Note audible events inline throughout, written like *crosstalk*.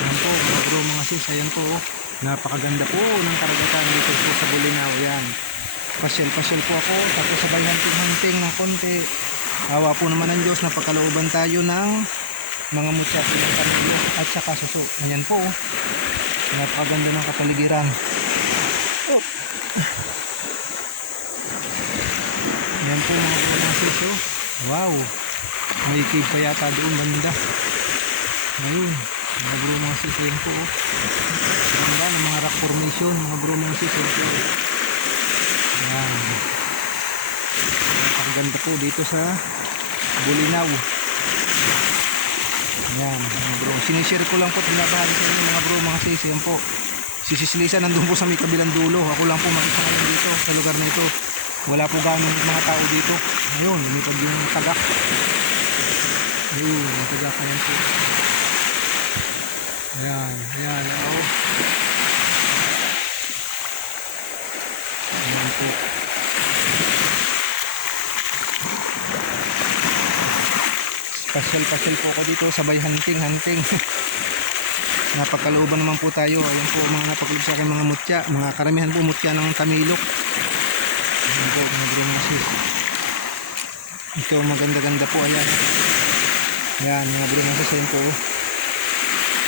Ayan po mga bro mga sis, ayan po. oh. Napakaganda po ng karagatan dito po sa Bulinaw. Ayan. Pasyal-pasyal po ako. Tapos sabay hunting-hunting ng konti. Awa po naman ng Diyos na tayo ng mga mutya ng kanilo at saka suso. Ayan po. oh. Napakaganda ng kapaligiran. Oh. Ayan po mga bro mga sis. Oh. Wow. May cave pa yata doon banda. Ayun. Mga bro mga sis. Po. Oh. Ganda ng mga rock formation. Mga bro mga sis. Po. Ayan. Napakaganda po dito sa Bulinaw. Ayan mga bro. Sinishare ko lang po. Tinabahagi sa inyo mga bro mga sis. Ayan po. Sisislisan nandun po sa may kabilang dulo. Ako lang po makita ngayon dito sa lugar na ito. Wala po ganong mga tao dito. Ayun, lumipad yung tagak. Ayun, yung tagak na yan po. Ayan, ayan, oh. Ayan po. Pasyal-pasyal po ako dito, sabay hunting-hunting. *laughs* Napagkalooban naman po tayo. Ayan po mga napagkaloob sa akin mga mutya. Mga karamihan po mutya ng tamilok. Ayan. Ito maganda-ganda po. Ayan. Ayan, mga bro mga sis. Ayan po.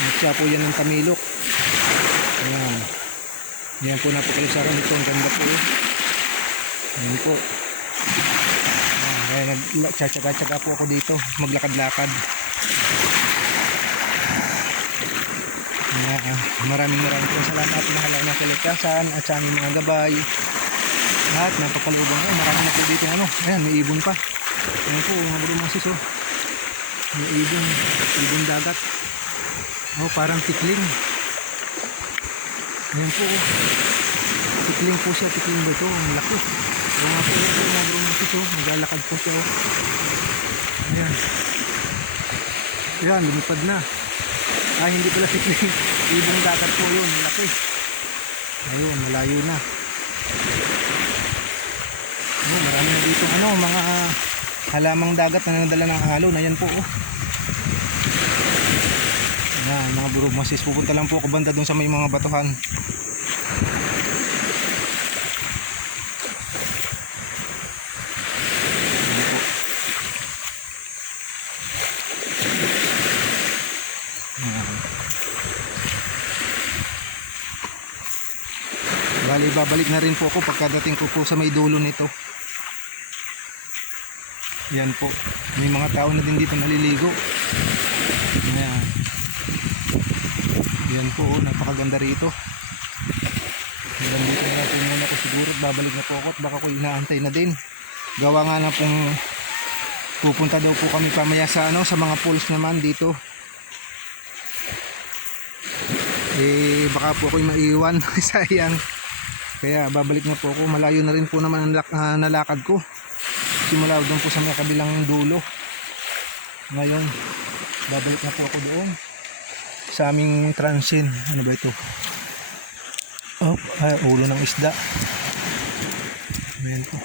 Mutya po yan ng tamilok. Ayan. Ayan po napagkaloob sa akin. Ito ang ganda po. oh. Ayan po. Ayan, nagtsatsaga-tsaga po ako dito. Maglakad-lakad. Ayan, maraming maraming po salamat na halaw ng kalikasan at sa aming mga gabay. Lahat napakaluban ko. Marami na po dito ano. Ayan, may ibon pa. Ayan po, mga bro mga sis, oh. May ibon. Ibon dagat. Oh, parang tikling. Ayan po, oh. Tikling po siya. Tikling ba? Ang laki. Oo nga po, ito mga bro mga sis, oh. Naglalakad po siya, oh. Ayan. Ayan, lumipad na. Ah, hindi pala tikling. *laughs* Ibong dagat po yun. Laki. Ayun, malayo na. Oh, marami na dito ano, mga halamang dagat na nadala ng alon. Ayan po. Oh. Ayan, mga burog masis. Pupunta lang po ako banda dun sa may mga batuhan. Bali, babalik na rin po ako pagkadating ko po sa may dulo nito. Yan po. May mga tao na din dito naliligo. Ayan. Yan po, oh, napakaganda rito. Yan dito na natin muna ko siguro babalik na po ako at baka ko inaantay na din. Gawa nga na pong pupunta daw po kami pamaya sa ano sa mga pools naman dito. Eh baka po ako'y maiwan. *laughs* Sayang. Kaya babalik na po ako. Malayo na rin po naman ang ah, nalakad ko. Simula doon po sa may kabilang dulo. Ngayon, babalik na po ako doon. Sa aming transin. Ano ba ito? Oh, ah, ulo ng isda. Ayan po.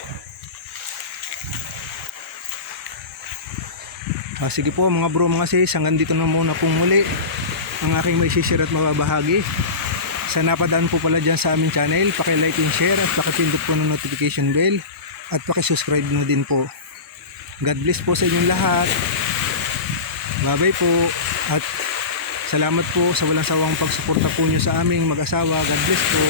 Ah, sige po mga bro mga sis, hanggang dito na muna pong muli ang aking may share at mababahagi. Sa napadaan po pala dyan sa aming channel, paki-like and share at pakipindot po ng notification bell at paki-subscribe na din po. God bless po sa inyong lahat. Bye-bye po at salamat po sa walang sawang pagsuporta po nyo sa aming mag-asawa. God bless po.